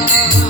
Música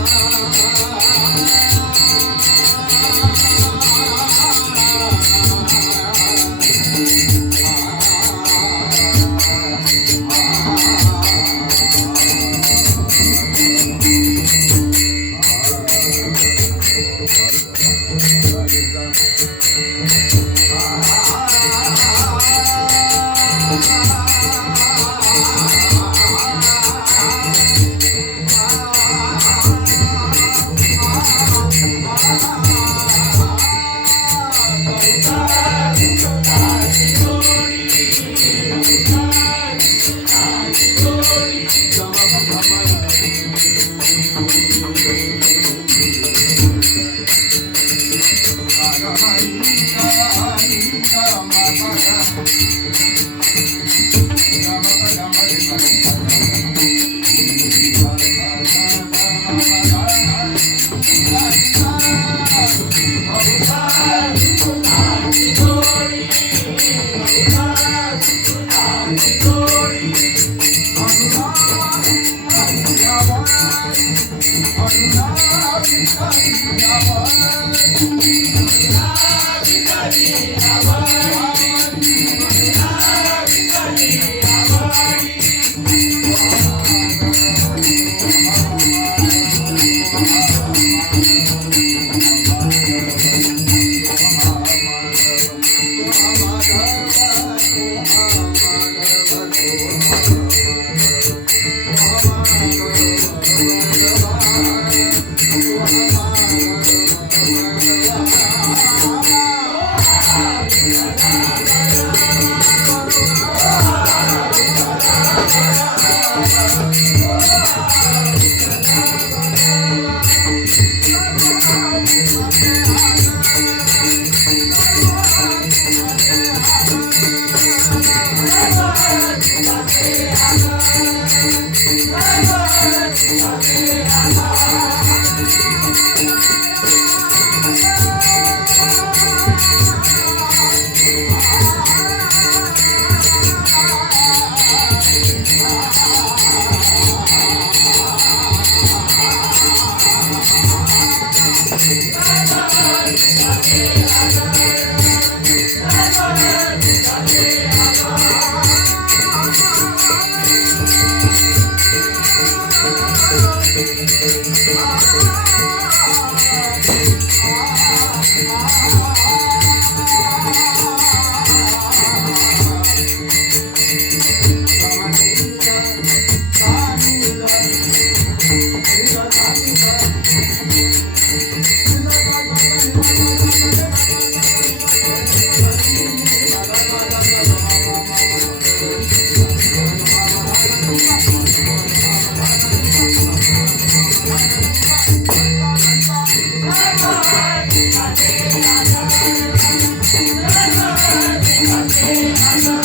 Thank you. I'm